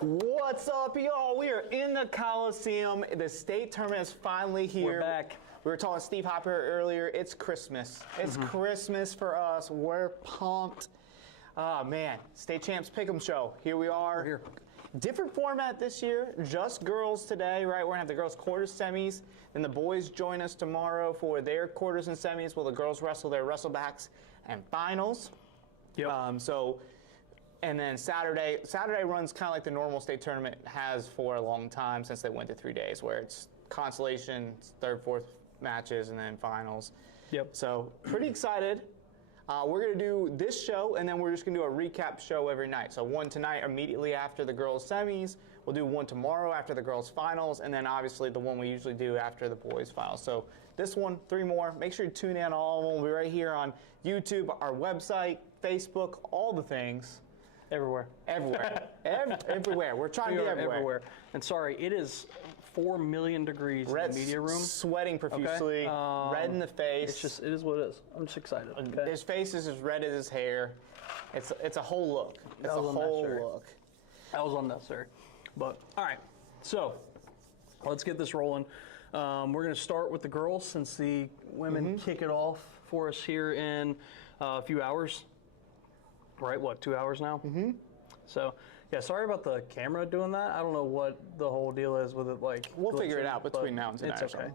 What's up, y'all? We are in the Coliseum. The state tournament is finally here. We're back. We were talking to Steve Hopper earlier. It's Christmas. It's Christmas for us. We're pumped. Oh, man. State Champs Pick'em Show. Here we are. We're here. Different format this year. Just girls today, right? We're going to have the girls' quarters, semis. Then the boys join us tomorrow for their quarters and semis while the girls wrestle their wrestlebacks and finals. Yep. And then Saturday runs kind of like the normal state tournament has for a long time since they went to 3 days, where it's consolation, third, fourth matches, and then finals. Yep. So pretty excited. We're going to do this show, and then we're just going to do a recap show every night. So one tonight immediately after the girls' semis. We'll do one tomorrow after the girls' finals, and then obviously the one we usually do after the boys' finals. So this one, 3 more. Make sure you tune in on all of them. We'll be right here on YouTube, our website, Facebook, all the things. Everywhere. Everywhere. We're trying to be everywhere. And sorry, it is 4 million degrees in the media room. Sweating profusely, red in the face. It is what it is. I'm just excited. Okay? His face is as red as his hair. It's a whole look. It's a whole look. That was unnecessary. But, all right. So, let's get this rolling. We're going to start with the girls since the women kick it off for us here in a few hours. Right, what, 2 hours now? So, yeah, sorry about the camera doing that. I don't know what the whole deal is with it. Like, we'll figure it out between now and tonight. It's okay.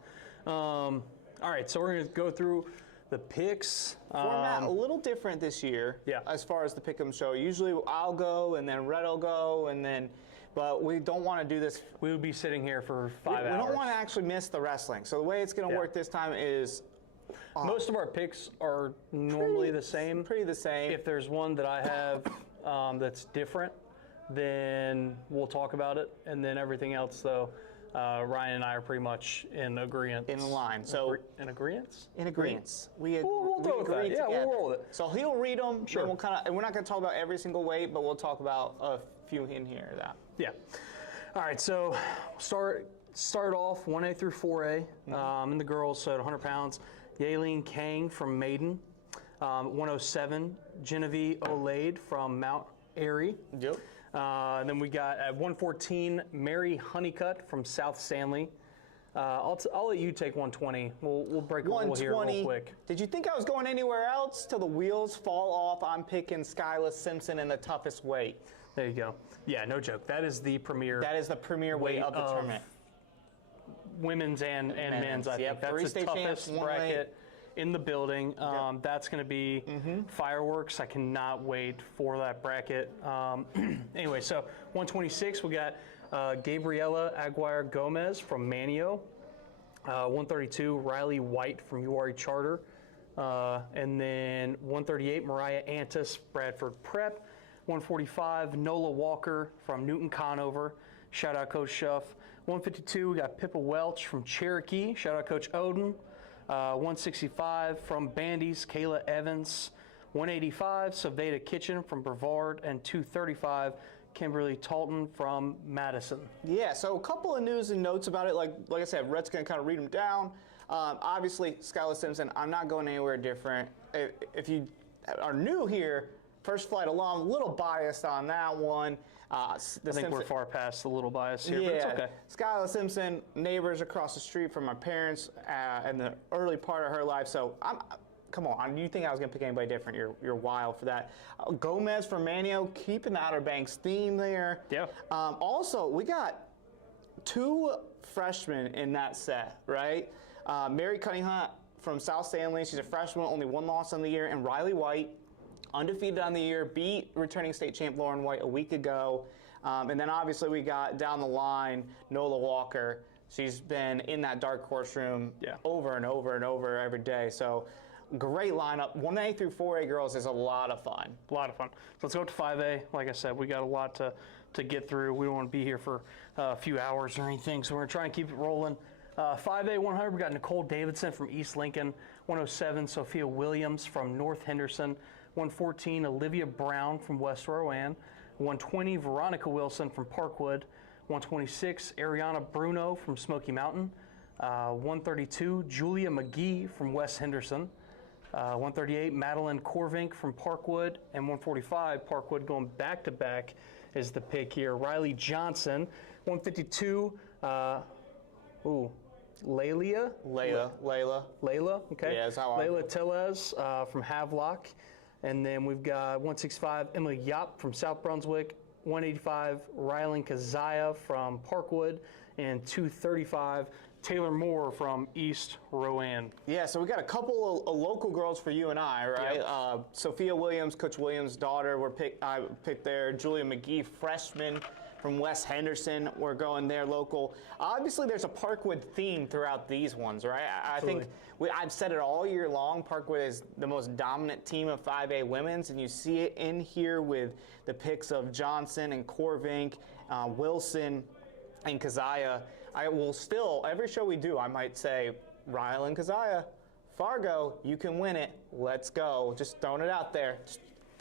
All right, so we're going to go through the picks. Format a little different this year. Yeah. As far as the Pick'em show, usually I'll go and then Red will go and then. But we don't want to do this. We would be sitting here for 5 hours. We don't want to actually miss the wrestling. So the way it's going to work this time is. Most of our picks are normally the same. Pretty the same. If there's one that I have that's different, then we'll talk about it. And then everything else, though, Ryan and I are pretty much in agreement. In line. So in agreement? In agreement. We'll go with that. Yeah, we'll roll with it. So he'll read them. Sure. And we're not going to talk about every single weight, but we'll talk about a few in here or that. Yeah. All right. So start off 1A through 4A in the girls, so at 100 pounds. Yaelin Kang from Maiden, 107, Genevieve Olade from Mount Airy. Yep. And then we got at 114, Mary Honeycutt from South Stanley. I'll let you take 120. We'll break a little here real quick. Did you think I was going anywhere else till the wheels fall off? I'm picking Skyla Simpson in the toughest weight. There you go. Yeah, no joke. That is the premier. That is the premier weight of the tournament. Women's and men's, I think. That's the toughest bracket in the building. That's going to be fireworks. I cannot wait for that bracket. Anyway, so 126, we got Gabriela Aguirre Gomez from Manio. 132, Riley White from URI Charter. And then 138, Mariah Antis, Bradford Prep. 145, Nola Walker from Newton Conover. Shout out Coach Shuff. 152, we got Pippa Welch from Cherokee. Shout out Coach Odin. 165 from Bandy's, Kayla Evans. 185, Saveda Kitchen from Brevard. And 235, Kimberly Talton from Madison. Yeah, so a couple of news and notes about it. Like I said, Red's going to kind of read them down. Obviously, Skyla Simpson, I'm not going anywhere different. If you are new here, First Flight alum, a little biased on that one. I think we're far past the little bias here, but it's okay. Skyla Simpson, neighbors across the street from my parents in the early part of her life. So, come on, you think I was going to pick anybody different? You're wild for that. Gomez from Manio, keeping the Outer Banks theme there. Yeah. Also, we got 2 freshmen in that set, right? Mary Cunningham from South Stanley, she's a freshman, only 1 loss on the year, and Riley White, undefeated on the year, beat returning state champ Lauren White a week ago. And then obviously we got down the line Nola Walker. She's been in that dark horse room over and over and over every day. So great lineup. 1A through 4A girls is a lot of fun. A lot of fun. So let's go to 5A. Like I said, we got a lot to get through. We don't want to be here for a few hours or anything, so we're going to try and keep it rolling. 5A 100, we got Nicole Davidson from East Lincoln. 107, Sophia Williams from North Henderson. 114, Olivia Brown from West Rowan. 120, Veronica Wilson from Parkwood. 126, Ariana Bruno from Smoky Mountain. 132, Julia McGee from West Henderson. 138, Madeline Corvink from Parkwood. And 145, Parkwood going back-to-back is the pick here. Riley Johnson, 152. Layla, okay. Yeah, that's how Layla Tellez from Havelock. And then we've got 165, Emily Yap from South Brunswick. 185, Rylan Kazaya from Parkwood. And 235, Taylor Moore from East Rowan. Yeah, so we got a couple of local girls for you and I, right? Yep. Sophia Williams, Coach Williams' daughter, I picked there. Julia McGee, freshman from West Henderson. We're going there local. Obviously, there's a Parkwood theme throughout these ones, right? I think I've said it all year long. Parkwood is the most dominant team of 5A women's, and you see it in here with the picks of Johnson and Corvink, Wilson, and Kazaya. I will still, every show we do, I might say, Rylan Kazaya, Fargo, you can win it. Let's go. Just throwing it out there.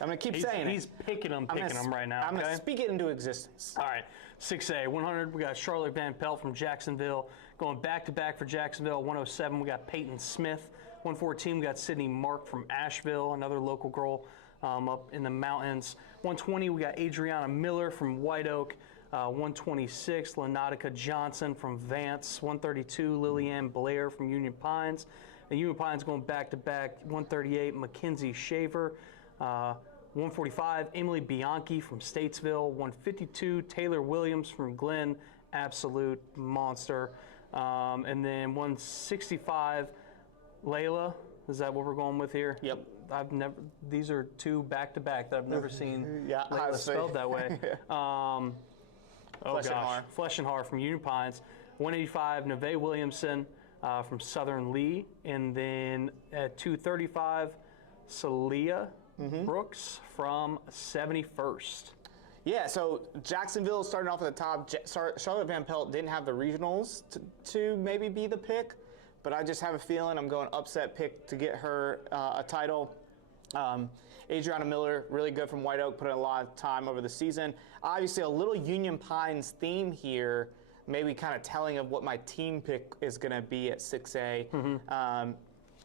I'm going to keep saying it. He's picking them right now. I'm going to speak it into existence. All right, 6A, 100, we got Charlotte Van Pelt from Jacksonville. Going back-to-back for Jacksonville. 107, we got Peyton Smith. 114, we got Sydney Mark from Asheville, another local girl up in the mountains. 120, we got Adriana Miller from White Oak. 126, Lenatica Johnson from Vance. 132, Lillianne Blair from Union Pines. And Union Pines going back-to-back. 138, Mackenzie Shaver. 145, Emily Bianchi from Statesville. 152, Taylor Williams from Glenn, absolute monster. And then 165, Layla. Is that what we're going with here? Yep. These are two back-to-back that I've never seen Layla spelled that way. Flesh and Har from Union Pines. 185, Neve Williamson from Southern Lee. And then at 235, Celia Brooks from 71st. Yeah, so Jacksonville starting off at the top. Charlotte Van Pelt didn't have the regionals to maybe be the pick, but I just have a feeling I'm going upset pick to get her a title. Adriana Miller, really good from White Oak, put in a lot of time over the season. Obviously, a little Union Pines theme here, maybe kind of telling of what my team pick is going to be at 6A.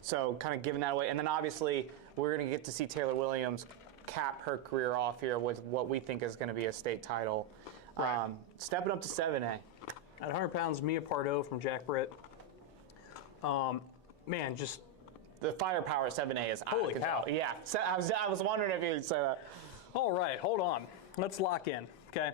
So kind of giving that away. And then obviously, we're going to get to see Taylor Williams cap her career off here with what we think is going to be a state title. Right. Stepping up to 7A. At 100 pounds, Mia Pardo from Jack Britt. Man, just the firepower at 7A is holy cow. Yeah, so I was wondering if you would say that. All right, hold on. Let's lock in, okay?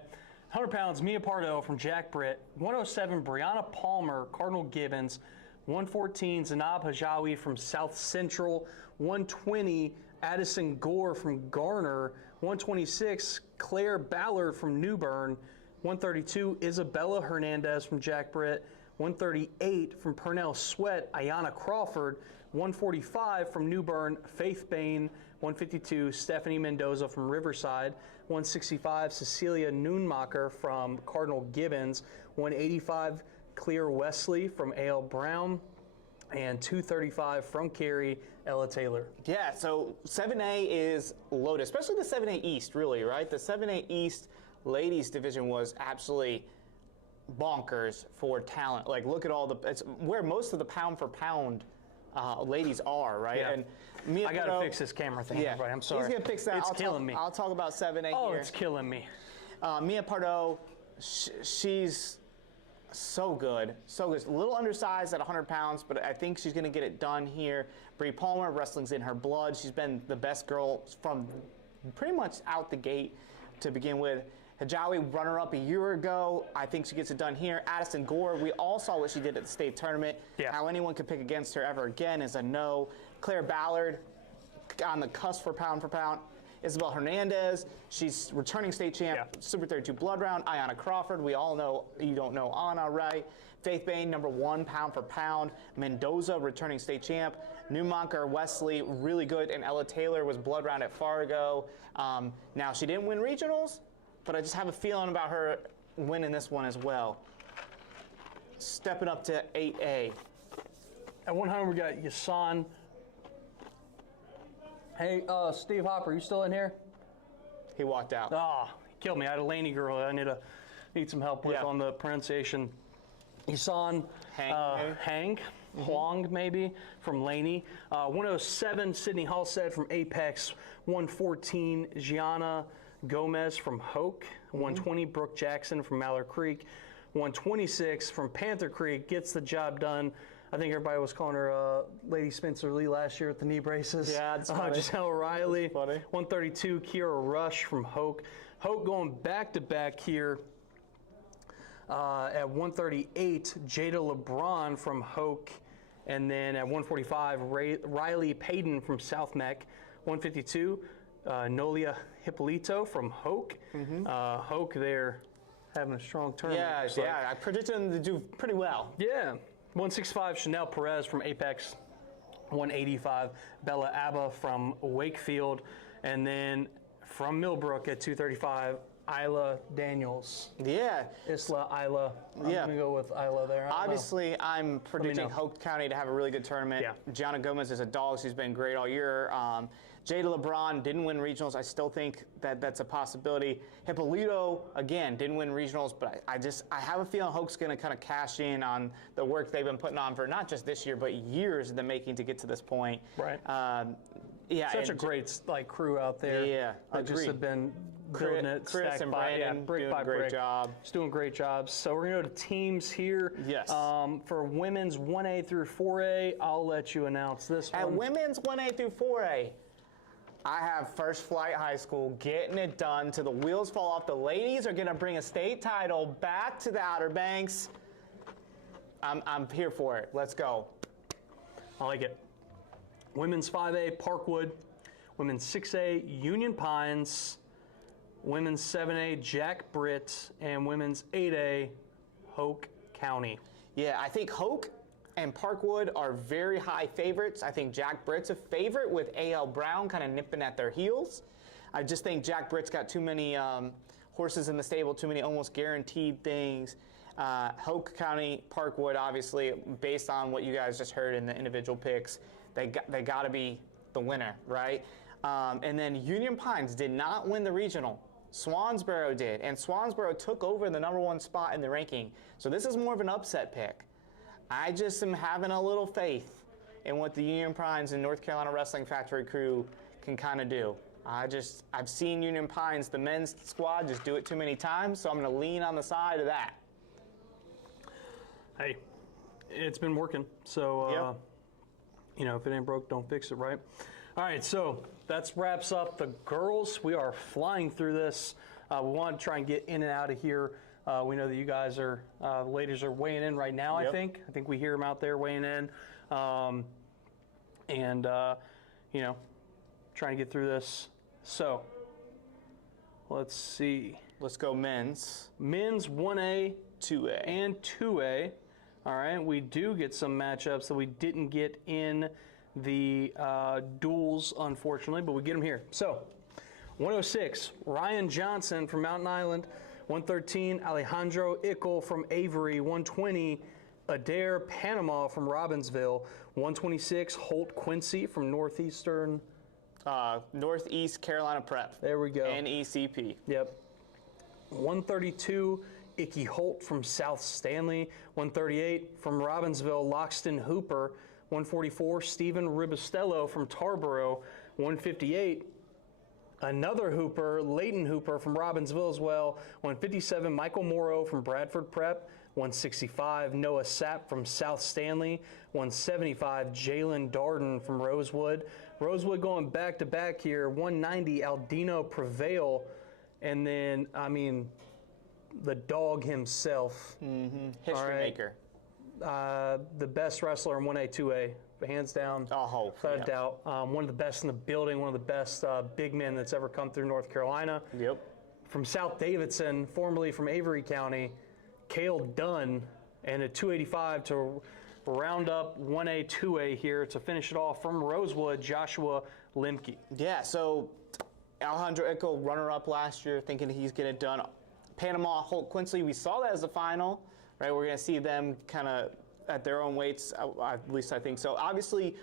100 pounds, Mia Pardo from Jack Britt. 107, Brianna Palmer, Cardinal Gibbons. 114, Zanab Hajawi from South Central. 120, Addison Gore from Garner. 126, Claire Ballard from New Bern. 132, Isabella Hernandez from Jack Britt. 138 from Purnell Sweat, Ayanna Crawford. 145 from New Bern, Faith Bain. 152, Stephanie Mendoza from Riverside. 165, Cecilia Noonmacher from Cardinal Gibbons. 185, Clear Wesley from A.L. Brown. And 235 from Cary, Ella Taylor. Yeah, so 7A is loaded, especially the 7A East, really, right? The 7A East ladies division was absolutely bonkers for talent. Like, look at it's where most of the pound for pound ladies are, right? Yeah. And Mia I got to fix this camera thing, everybody. I'm sorry. He's going to fix that. It's killing me. I'll talk about 7A here. Oh, it's killing me. Mia Pardo, she's so good. So good. A little undersized at 100 pounds, but I think she's going to get it done here. Bree Palmer, wrestling's in her blood. She's been the best girl from pretty much out the gate to begin with. Hajawi, runner-up a year ago. I think she gets it done here. Addison Gore, we all saw what she did at the state tournament. Yeah. How anyone could pick against her ever again is a no. Claire Ballard, on the cusp for pound. Isabel Hernandez, she's returning state champ, Super 32 blood round. Ayanna Crawford, we all know, you don't know Anna, right? Faith Bain, number 1 pound for pound. Mendoza, returning state champ. Newmonker, Wesley, really good. And Ella Taylor was blood round at Fargo. Now, she didn't win regionals, but I just have a feeling about her winning this one as well. Stepping up to 8A. At 100, we got Yasan. Hey, Steve Hopper, you still in here? He walked out. Ah, he killed me. I had a Laney girl I need some help with on the pronunciation. Yasan Huang, maybe, from Laney. 107, Sydney Halstead from Apex. 114, Gianna Gomez from Hoke. 120, Brooke Jackson from Mallard Creek. 126 from Panther Creek gets the job done. I think everybody was calling her Lady Spencer Lee last year with the knee braces. Yeah, that's funny. Giselle Riley. That's funny. 132, Kiera Rush from Hoke. Hoke going back-to-back here at 138, Jada LeBron from Hoke. And then at 145, Riley Payton from South Mech. 152, Nolia Hippolito from Hoke. Hoke there having a strong tournament. Yeah, I predicted them to do pretty well. Yeah. 165, Chanel Perez from Apex. 185, Bella Abba from Wakefield. And then from Millbrook at 235, Isla Daniels. Yeah. Isla. I'm going to go with Isla there. Obviously, I'm predicting Hoke County to have a really good tournament. Yeah. Gianna Gomez is a dog. She's been great all year. Jada LeBron didn't win regionals. I still think that that's a possibility. Hippolito, again, didn't win regionals, but I have a feeling Hoke's going to kind of cash in on the work they've been putting on for not just this year, but years in the making to get to this point. Right. Yeah. Such a great crew out there. Yeah, that just have been building it. Chris and Brandon brick doing by a great brick. job. Just doing great jobs. So we're going to go to teams here. Yes. For women's 1A through 4A, I'll let you announce this one. At women's 1A through 4A, I have First Flight High School getting it done till the wheels fall off. The ladies are going to bring a state title back to the Outer Banks. I'm here for it. Let's go. I like it. Women's 5A, Parkwood. Women's 6A, Union Pines. Women's 7A, Jack Britt. And women's 8A, Hoke County. Yeah, I think Hoke and Parkwood are very high favorites. I think Jack Britt's a favorite with A.L. Brown kind of nipping at their heels. I just think Jack Britt's got too many horses in the stable, too many almost guaranteed things. Hoke County, Parkwood, obviously, based on what you guys just heard in the individual picks, they got to be the winner, right? And then Union Pines did not win the regional. Swansboro did, and Swansboro took over the #1 spot in the ranking. So this is more of an upset pick. I just am having a little faith in what the Union Pines and North Carolina Wrestling Factory crew can kind of do. I've seen Union Pines, the men's squad, just do it too many times, so I'm going to lean on the side of that. Hey, it's been working. So, if it ain't broke, don't fix it, right? All right, so that wraps up the girls. We are flying through this. We want to try and get in and out of here. We know that you guys are, the ladies are weighing in right now, I think. I think we hear them out there weighing in. Trying to get through this. So, let's see. Let's go men's. Men's 1A, 2A. And 2A. All right, we do get some matchups that we didn't get in the duels, unfortunately, but we get them here. So, 106, Ryan Johnson from Mountain Island. 113, Alejandro Ickle from Avery. 120, Adair Panama from Robbinsville. 126, Holt Quincy from Northeast Carolina Prep. There we go. NECP. Yep. 132, Icky Holt from South Stanley. 138, from Robbinsville, Loxton Hooper. 144, Stephen Ribostello from Tarboro. 158, another Hooper, Leighton Hooper from Robbinsville as well. 157, Michael Morrow from Bradford Prep. 165, Noah Sapp from South Stanley. 175, Jalen Darden from Rosewood. Rosewood going back-to-back here. 190, Aldino Prevail. And then, the dog himself. History maker. The best wrestler in 1A, 2A, hands down. Without a doubt. One of the best in the building, one of the best big men that's ever come through North Carolina. Yep. From South Davidson, formerly from Avery County, Cale Dunn, and at 285 to round up 1A, 2A here to finish it off from Rosewood, Joshua Limke. Yeah, so Alejandro Ickle, runner-up last year, thinking he's getting it done. Panama, Holt Quincy, we saw that as a final, right? We're going to see them kind of at their own weights, at least I think so. Obviously,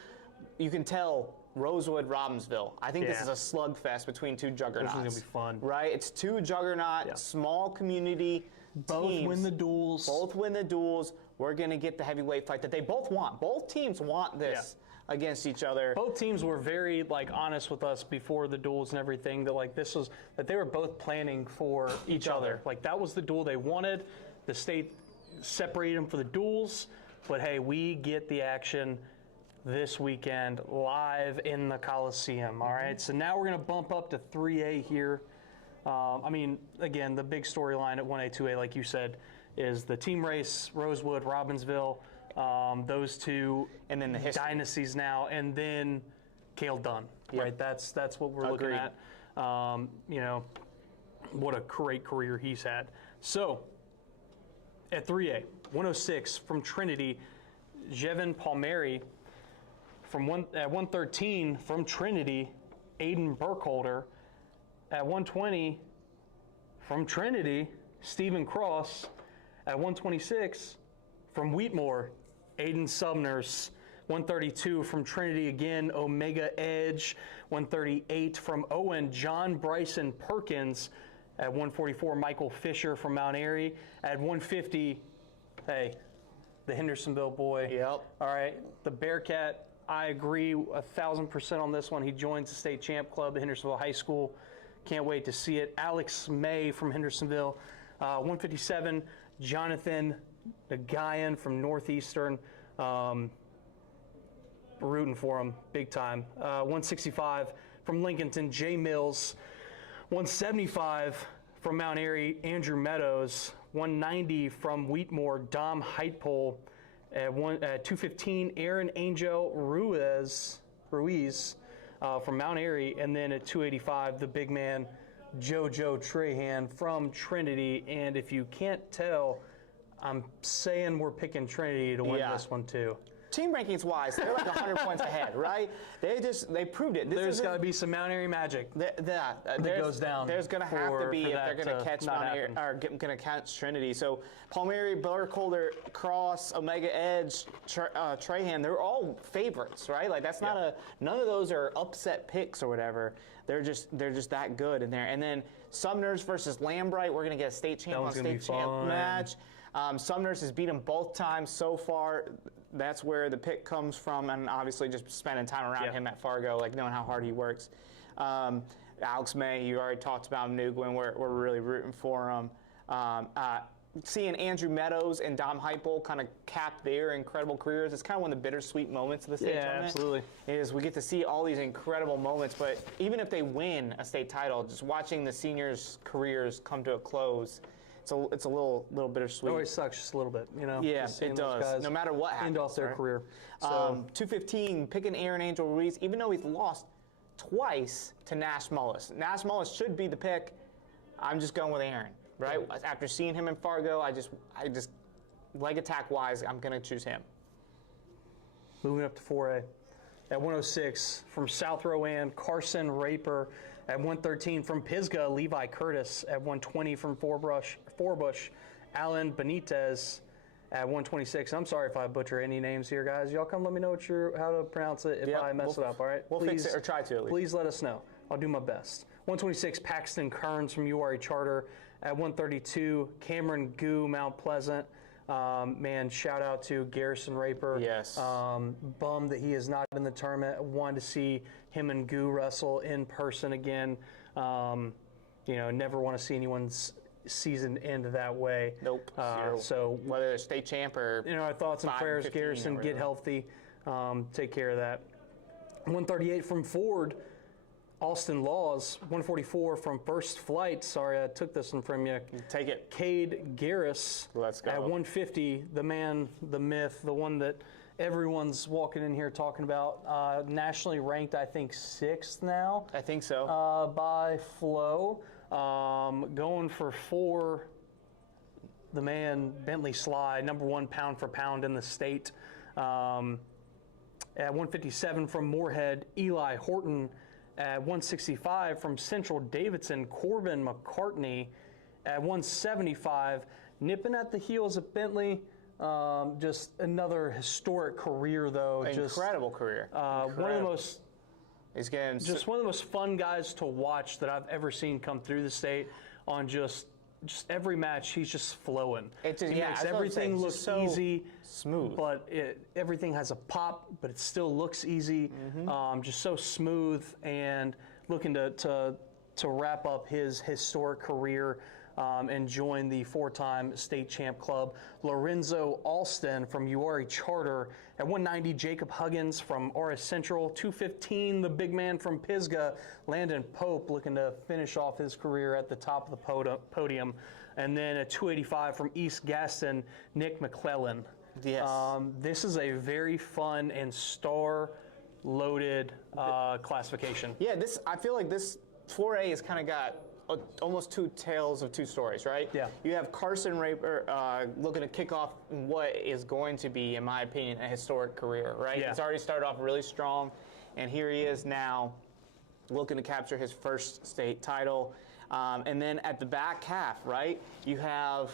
you can tell Rosewood, Robbinsville. I think this is a slugfest between two juggernauts. This is going to be fun. Right? It's two juggernaut, small community Both teams. win the duels. Both win the duels. We're going to get the heavyweight fight that they both want. Both teams want this. against each other. Both teams were very honest with us before the duels and everything that they were both planning for each other. That was the duel they wanted. The state separated them for the duels, but hey, we get the action this weekend live in the Coliseum. All right, so now we're going to bump up to 3A here. Again, the big storyline at 1A, 2A, like you said, is the team race, Rosewood, Robbinsville, those two, and then the dynasties now, and then Cale Dunn. Yep. Right, that's what we're looking at. What a great career he's had. So at 3A, 106 from Trinity, Jevin Palmieri. At 113 from Trinity, Aiden Burkholder. At 120 from Trinity, Stephen Cross. At 126 from Wheatmore, Aiden Subners. 132 from Trinity again, Omega Edge. 138 from Owen, John Bryson Perkins. At 144, Michael Fisher from Mount Airy. At 150, hey, the Hendersonville boy. Yep. All right, the Bearcat. I agree 1,000% on this one. He joins the state champ club at Hendersonville High School. Can't wait to see it. Alex May from Hendersonville. 157, Jonathan Nagayan from Northeastern. Rooting for him big time. 165 from Lincolnton, Jay Mills. 175 from Mount Airy, Andrew Meadows. 190 from Wheatmore, Dom Heitpole. At 215, Aaron Angel Ruiz from Mount Airy. And then at 285, the big man, JoJo Trahan from Trinity. And if you can't tell, I'm saying we're picking Trinity to win this one too. Team rankings wise, they're like 100 points ahead, right? They proved it. There's got to be some Mount Airy magic that goes down. There's going to have to be if they're going to catch Mount Airy or going to catch Trinity. So Palmieri, Burkholder, Cross, Omega Edge, Trahan, they're all favorites, right? That's not none of those are upset picks or whatever. They're just that good in there. And then Sumners versus Lambright, we're going to get a state champ on state champ match. Sumners has beat them both times so far. That's where the pick comes from, and obviously just spending time around him at Fargo, knowing how hard he works. Alex May, you already talked about Nguyen. We're really rooting for him. Seeing Andrew Meadows and Dom Heipel kind of cap their incredible careers, it's kind of one of the bittersweet moments of the state tournament. Absolutely. Is we get to see all these incredible moments, but even if they win a state title, just watching the seniors' careers come to a close, it's a little bittersweet. It always sucks just a little bit, Yeah, it does. No matter what happens. End off their career. So 215, picking Aaron Angel Ruiz, even though he's lost twice to Nash Mullis. Nash Mullis should be the pick. I'm just going with Aaron, right? After seeing him in Fargo, I just leg attack wise, I'm going to choose him. Moving up to 4A. At 106 from South Rowan, Carson Raper. At 113 from Pisgah, Levi Curtis. At 120 from Forbush, Alan Benitez. At 126, I'm sorry if I butcher any names here, guys. Y'all come let me know how to pronounce it if I mess it up, all right? We'll fix it, or try to at least. Please let us know. I'll do my best. 126, Paxton Kearns from URI Charter. At 132, Cameron Gu, Mount Pleasant. Shout out to Garrison Raper. Yes. Bummed that he is not in the tournament. Wanted to see him and Gu wrestle in person again. Never want to see anyone's season end that way. Nope. So whether they're state champ or our thoughts and prayers, Garrison, get healthy. Take care of that. 138 from Ford, Austin Laws. 144 from First Flight. Sorry, I took this one from you. Take it. Cade Garris. Let's go. At 150, the man, the myth, the one that everyone's walking in here talking about. Nationally ranked, I think, 6th now. I think so. By Flo. Going for 4, the man, Bentley Sly, number 1 pound for pound in the state. At 157 from Moorhead, Eli Horton. At 165 from Central Davidson, Corbin McCartney. At 175, nipping at the heels of Bentley. Just another historic career, though. Incredible career. One of the most... one of the most fun guys to watch that I've ever seen come through the state on just just every match he's just flowing. It just, he makes everything look so easy, smooth. but everything has a pop, but it still looks easy. Just so smooth, and looking to wrap up his historic career and join the 4-time state champ club. Lorenzo Alston from Uwharrie Charter at 190. Jacob Huggins from RS Central. 215, the big man from Pisgah, Landon Pope, looking to finish off his career at the top of the podium. And then at 285 from East Gaston, Nick McClellan. Yes. This is a very fun and star-loaded classification. Yeah, I feel like this 4A has kind of got almost two tales of two stories, right? Yeah. You have Carson Raper looking to kick off what is going to be, in my opinion, a historic career, right? Yeah. He's already started off really strong, and here he is now looking to capture his first state title. And then at the back half, right, you have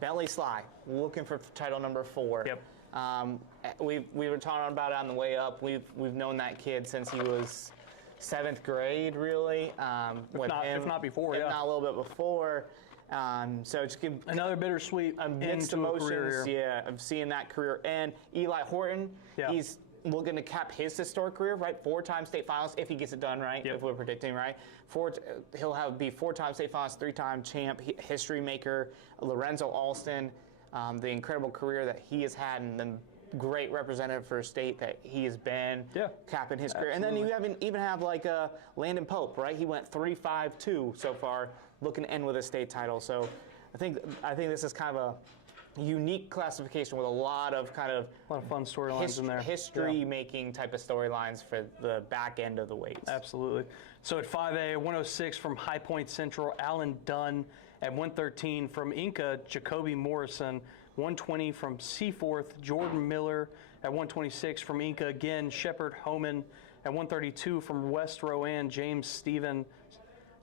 Bentley Sly looking for title number 4. Yep. We were talking about it on the way up. We've known that kid since he was 7th grade, really. If not before, if not a little bit before. So just give another bittersweet mixed emotions, of seeing that career end. Eli Horton, he's looking to cap his historic career, right? 4-time state finals if he gets it done right. If we're predicting right, he'll be 4-time state finals, 3-time champ, history maker. Lorenzo Alston, the incredible career that he has had, and then great representative for a state that he has been, capping his career. And then you even have like Landon Pope, right? He went 3-5-2 so far, looking to end with a state title. So I think this is kind of a unique classification with a lot of fun storylines in there. History-making type of storylines for the back end of the weights. Absolutely. So at 5A, 106 from High Point Central, Alan Dunn. At 113 from Inca, Jacoby Morrison. 120 from Seaforth, Jordan Miller. At 126 from Inca, again, Shepard Homan. At 132 from West Rowan, James Stephen.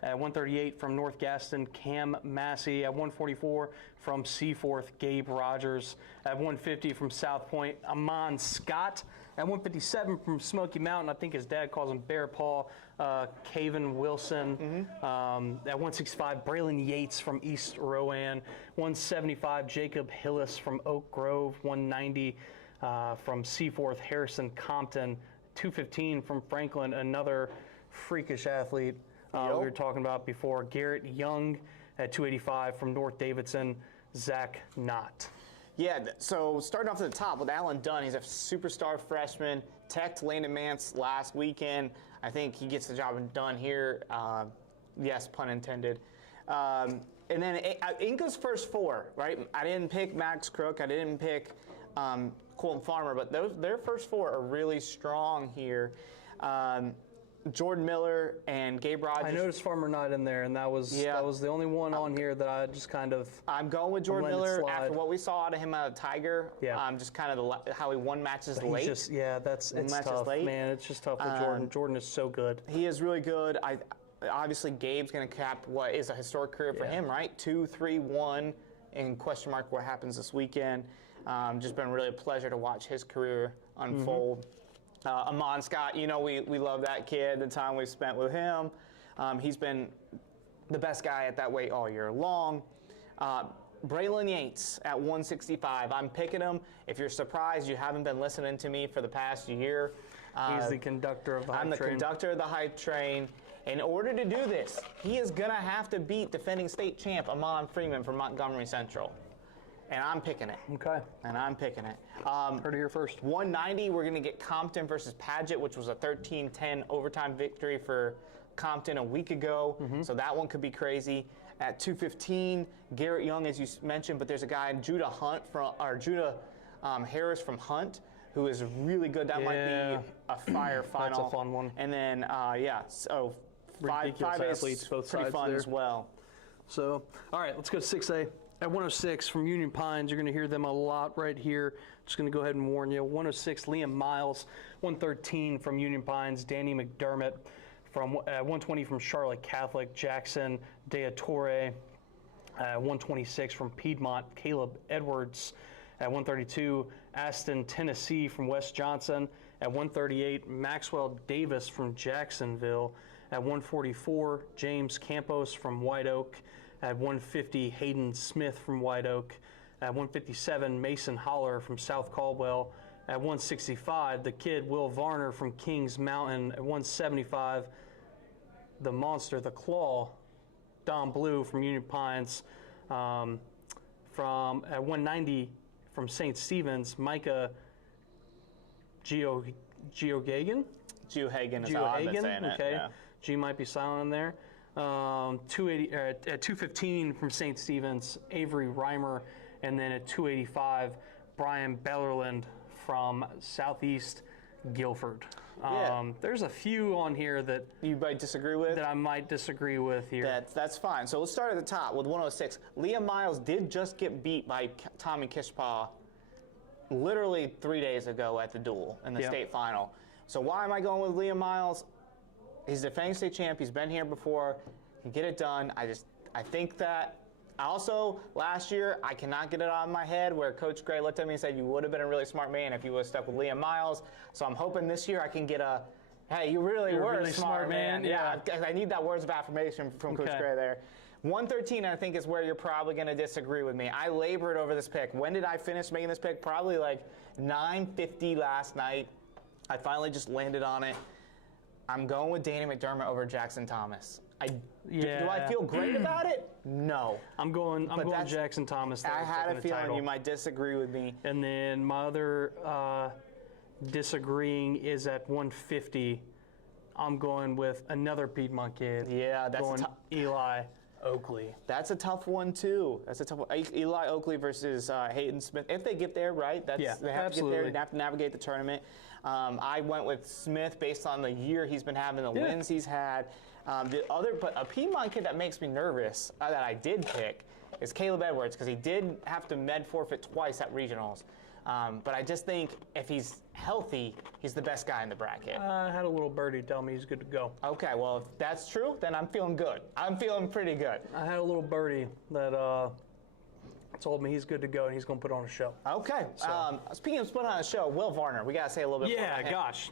At 138 from North Gaston, Cam Massey. At 144 from Seaforth, Gabe Rogers. At 150 from South Point, Amon Scott. At 157 from Smoky Mountain, I think his dad calls him Bear Paw, Caven Wilson. At 165, Braylon Yates from East Rowan. 175, Jacob Hillis from Oak Grove. 190 from Seaforth, Harrison Compton. 215 from Franklin, another freakish athlete we were talking about before, Garrett Young. At 285 from North Davidson, Zach Knott. Yeah, so starting off at the top with Alan Dunn, he's a superstar freshman, teched Landon Mance last weekend. I think he gets the job done here. Yes, pun intended. And then Inca's first 4, right? I didn't pick Max Crook. I didn't pick Colton Farmer, but their first 4 are really strong here. Jordan Miller and Gabe Rogers. I noticed Farmer not in there, and that was the only one on here that I just kind of. I'm going with Jordan Miller after what we saw out of him out of Tiger. Just kind of how he won matches late. It's tough, man. It's just tough with Jordan. Jordan is so good. He is really good. Obviously Gabe's going to cap what is a historic career for him, right? 2-3-1, and question mark what happens this weekend. Just been really a pleasure to watch his career unfold. Amon Scott, we love that kid, the time we've spent with him. He's been the best guy at that weight all year long. Braylon Yates at 165. I'm picking him. If you're surprised you haven't been listening to me for the past year. He's the conductor of the hype train. I'm the conductor of the hype train. In order to do this, he is going to have to beat defending state champ Amon Freeman from Montgomery Central. And I'm picking it. Okay. And I'm picking it. Heard it here first. 190, we're going to get Compton versus Padgett, which was a 13-10 overtime victory for Compton a week ago. So that one could be crazy. At 215, Garrett Young, as you mentioned, but there's a guy, Judah Harris from Hunt, who is really good. That might be a fire final. That's a fun one. And then, so five athletes, both pretty sides fun there as well. So, all right, let's go to 6A. At 106 from Union Pines, you're going to hear them a lot right here. Just going to go ahead and warn you. 106, Liam Miles. 113 from Union Pines, Danny McDermott. From 120 from Charlotte Catholic, Jackson De Torre. 126 from Piedmont, Caleb Edwards. At 132, Aston, Tennessee from West Johnson. At 138, Maxwell Davis from Jacksonville. At 144, James Campos from White Oak. At 150, Hayden Smith from White Oak. At 157, Mason Holler from South Caldwell. At 165, the kid Will Varner from Kings Mountain. At 175, the monster, the Claw, Don Blue from Union Pines. At 190, from St. Stephen's, Micah Geohagan? Geohagan is how I've been saying it. Okay. Yeah. G might be silent in there. 280 at 215 from St. Stephen's, Avery Reimer, and then at 285, Brian Bellerland from Southeast Guilford. There's a few on here that you might disagree with. That I might disagree with here. That's fine. So let's start at the top with 106. Liam Miles did just get beat by Tommy Kishpaw literally 3 days ago at the duel in the state final. So why am I going with Liam Miles? He's the defending state champ. He's been here before. He can get it done. I think that. Also, last year, I cannot get it out of my head where Coach Gray looked at me and said, you would have been a really smart man if you would have stuck with Liam Miles. So I'm hoping this year I can get a, hey, you really were a smart man. Yeah, I need that words of affirmation from Coach Gray there. 113, I think, is where you're probably going to disagree with me. I labored over this pick. When did I finish making this pick? Probably like 9:50 last night. I finally just landed on it. I'm going with Danny McDermott over Jackson Thomas. Do I feel great about it? No. I'm going Jackson Thomas. I had a feeling you might disagree with me. And then my other disagreeing is at 150. I'm going with another Piedmont kid. Yeah, that's Eli Oakley. That's a tough one too. That's a tough one. Eli Oakley versus Hayden Smith. If they get there, right? They have to get there. They have to navigate the tournament. I went with Smith based on the year he's been having, the wins he's had. But a Piedmont kid that makes me nervous that I did pick is Caleb Edwards, because he did have to med forfeit twice at regionals. But I just think if he's healthy, he's the best guy in the bracket. I had a little birdie tell me he's good to go. Okay, well, if that's true, then I'm feeling good. I'm feeling pretty good. I had a little birdie that told me he's good to go and he's going to put on a show. Okay. So. Speaking of putting on a show, Will Varner, we got to say a little bit more about him. Gosh.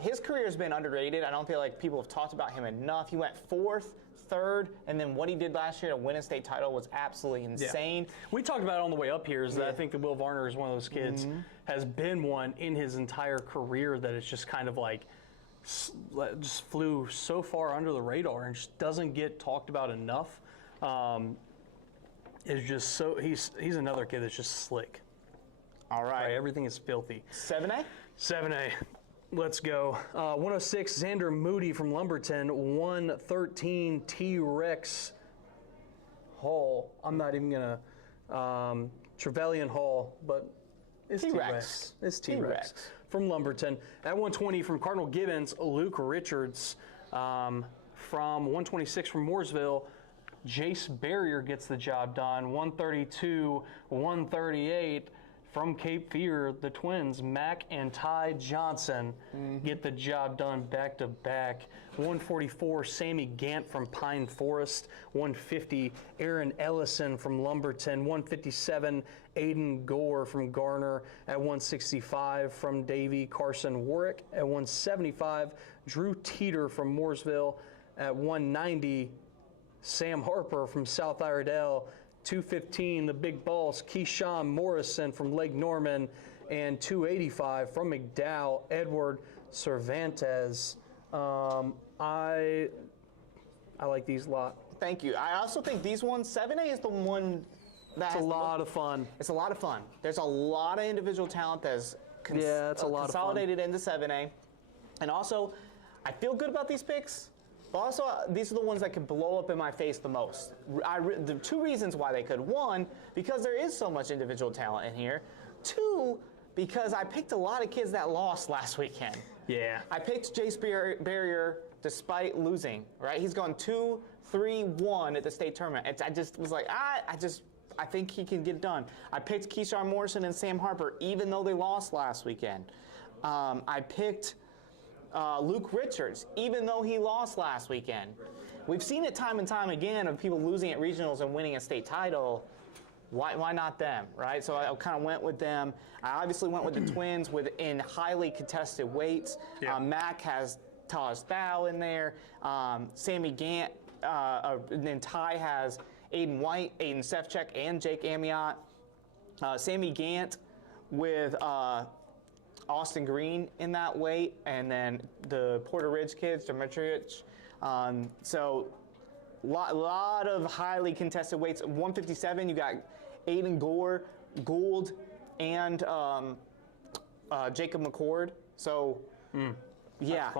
His career has been underrated. I don't feel like people have talked about him enough. He went 4th, 3rd, and then what he did last year to win a state title was absolutely insane. Yeah. We talked about it on the way up here, is that I think that Will Varner is one of those kids, has been one in his entire career that it's just kind of like just flew so far under the radar and just doesn't get talked about enough. Is just so he's another kid that's just slick. All right. Everything is filthy. 7A? 7A. Let's go. 106, Xander Moody from Lumberton. 113, T-Rex Hall. I'm not even going to Trevelyan Hall, but it's T-Rex. It's T-Rex from Lumberton. At 120 from Cardinal Gibbons, Luke Richards. From 126 from Mooresville, Jace Barrier gets the job done. 132, 138 from Cape Fear, the twins, Mac and Ty Johnson get the job done back to back. 144, Sammy Gant from Pine Forest. 150, Aaron Ellison from Lumberton. 157, Aiden Gore from Garner. At 165, from Davie Carson Warwick. At 175, Drew Teeter from Mooresville. At 190, Sam Harper from South Iredell. 215, the big balls, Keyshawn Morrison from Lake Norman. And 285 from McDowell, Edward Cervantes. I like these a lot. Thank you. I also think these ones, 7A is the one that's a lot of fun. It's a lot of fun. There's a lot of individual talent that's consolidated into 7A. And also, I feel good about these picks. But also, these are the ones that could blow up in my face the most. The two reasons why they could. One, because there is so much individual talent in here. Two, because I picked a lot of kids that lost last weekend. Yeah. I picked Jace Barrier despite losing, right? He's gone 2-3-1 at the state tournament. I just was like, I think he can get it done. I picked Keyshawn Morrison and Sam Harper, even though they lost last weekend. I picked Luke Richards, even though he lost last weekend. We've seen it time and time again of people losing at regionals and winning a state title. Why not them, right? So I kind of went with them. I obviously went with the twins in highly contested weights. Yeah. Mac has Taj Thao in there. Sammy Gant, and then Ty has Aiden White, Aiden Sefcek, and Jake Amiot. Sammy Gant with Austin Green in that weight, and then the Porter Ridge kids, Demetrievich. So lot of highly contested weights. 157, you got Aiden Gould, and Jacob McCord. So yeah,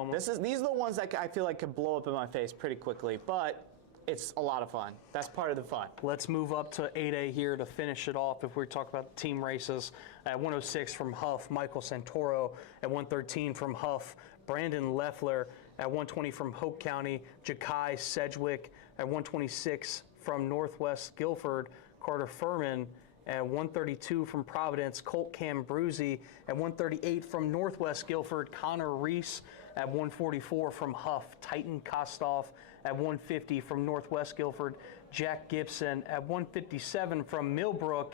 these are the ones that I feel like could blow up in my face pretty quickly, but it's a lot of fun. That's part of the fun. Let's move up to 8A here to finish it off. If we talk about team races, at 106 from Huff, Michael Santoro. At 113 from Huff, Brandon Leffler. At 120 from Hope County, Jakai Sedgwick. At 126 from Northwest Guilford, Carter Furman. At 132 from Providence, Colt Cambruzzi. At 138 from Northwest Guilford, Connor Reese. At 144 from Huff, Titan Kostoff. At 150 from Northwest Guilford, Jack Gibson. At 157 from Millbrook,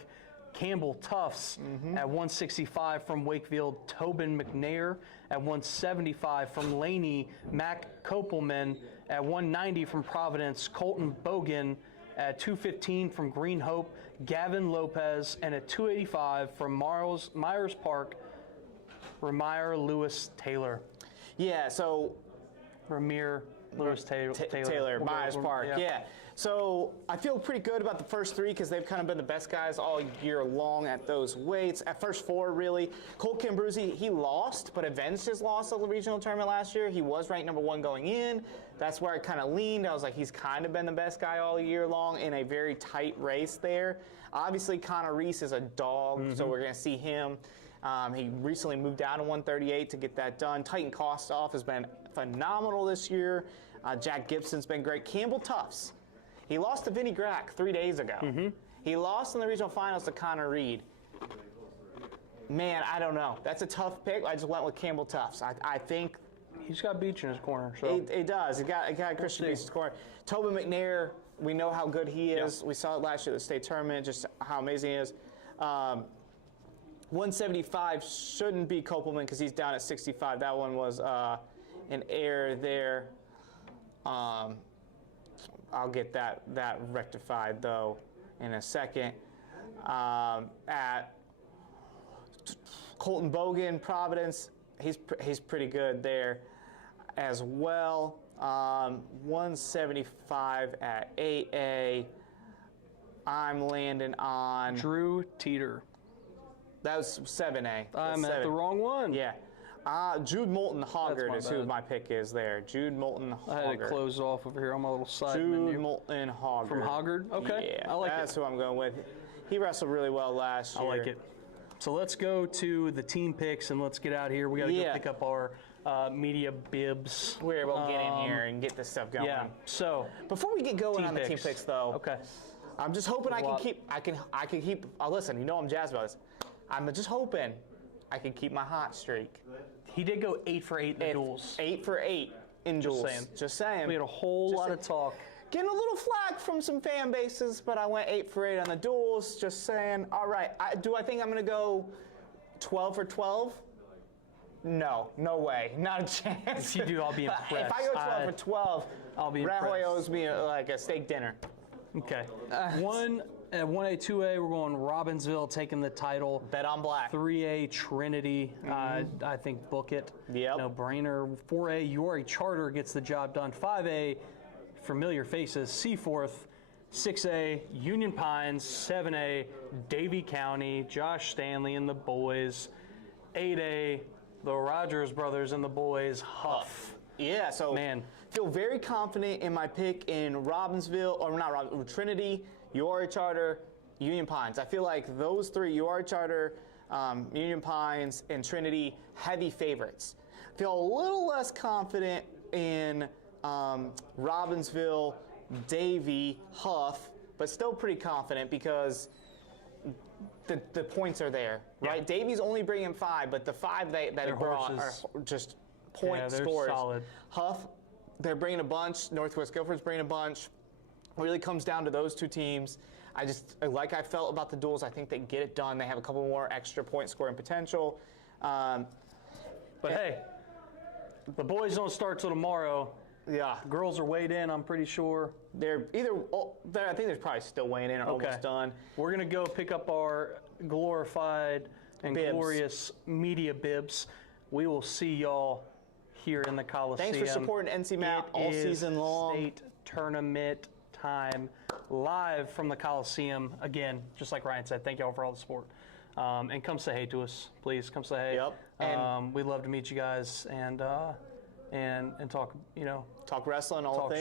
Campbell Tufts. At 165 from Wakefield, Tobin McNair. At 175 from Laney, Mac Kopelman. At 190 from Providence, Colton Bogan. At 215 from Green Hope, Gavin Lopez. And at 285 from Myers Park, Ramir Lewis Taylor. Yeah, so Ramir Lewis Taylor. Myers Park, yeah. So I feel pretty good about the first three because they've kind of been the best guys all year long at those weights. At first four, really. Colt Cambruzzi, he lost, but avenged his loss at the regional tournament last year. He was ranked number 1 going in. That's where I kind of leaned. I was like, he's kind of been the best guy all year long in a very tight race there. Obviously, Connor Reese is a dog, so we're going to see him. He recently moved down to 138 to get that done. Titan Kostoff has been phenomenal this year. Jack Gibson's been great. Campbell Tufts, he lost to Vinny Grack 3 days ago. He lost in the regional finals to Connor Reed. Man, I don't know. That's a tough pick. I just went with Campbell Tufts. I think he's got Beach in his corner. So he does. He got Christian Beach in his corner. Tobin McNair, we know how good he is. Yep. We saw it last year at the state tournament, just how amazing he is. 175 shouldn't be Kopelman because he's down at 65. That one was an error there. I'll get that rectified though in a second. At Colton Bogan, Providence, he's pretty good there as well. 175 at 8A. I'm landing on Drew Teeter. That was 7A. I'm at the wrong one. Yeah. Jude Moulton Hoggard is who my pick is there. Jude Moulton Hoggard. I had it closed off over here on my little side menu. Jude Moulton Hoggard. From Hoggard? Okay. Yeah, I like that's who I'm going with. He wrestled really well last year. I like it. So let's go to the team picks and let's get out of here. We got to go pick up our media bibs. We'll get in here and get this stuff going. Yeah. So before we get going on the team picks, though, okay, I'm just hoping I can keep. Listen, you know I'm jazzed about this. I'm just hoping I can keep my hot streak. He did go 8 for 8 in the duels. 8 for 8 in duels. Just saying. We had a whole lot of talk. Getting a little flack from some fan bases, but I went 8 for 8 on the duels. Just saying. All right. Do I think I'm going to go 12 for 12? No way. Not a chance. If you do, I'll be impressed. If I go 12 for 12, I'll be impressed. Rahoy owes me like a steak dinner. Okay. At 1A, 2A, we're going Robbinsville taking the title. Bet on black. 3A, Trinity. I think book it. Yep. No brainer. 4A, Uwharrie Charter gets the job done. 5A, Familiar Faces, Seaforth. 6A, Union Pines. 7A, Davie County, Josh Stanley and the boys. 8A, the Rogers brothers and the boys, Huff. Yeah, so feel very confident in my pick in Robbinsville, or not Robbinsville, Trinity, Uwharrie Charter, Union Pines. I feel like those three, Uwharrie Charter, Union Pines, and Trinity, heavy favorites. Feel a little less confident in Robbinsville, Davie, Huff, but still pretty confident because the points are there, right? Davie's only bringing 5, but the 5 that he brought are just point scores. Solid. Huff, they're bringing a bunch. Northwest Guilford's bringing a bunch. It really comes down to those two teams. Like I felt about the duels, I think they get it done. They have a couple more extra point scoring potential. But hey, the boys don't start till tomorrow. Yeah. Girls are weighed in, I'm pretty sure. They're either, I think they're probably still weighing in or almost done. We're going to go pick up our glorified and bibs. Glorious media bibs. We will see y'all here in the Coliseum. Thanks for supporting NCMAP all season long. State tournament time, live from the Coliseum. Again, just like Ryan said, thank y'all for all the support. And come say hey to us, please. Come say hey. Yep. And we'd love to meet you guys and talk, talk wrestling, all things.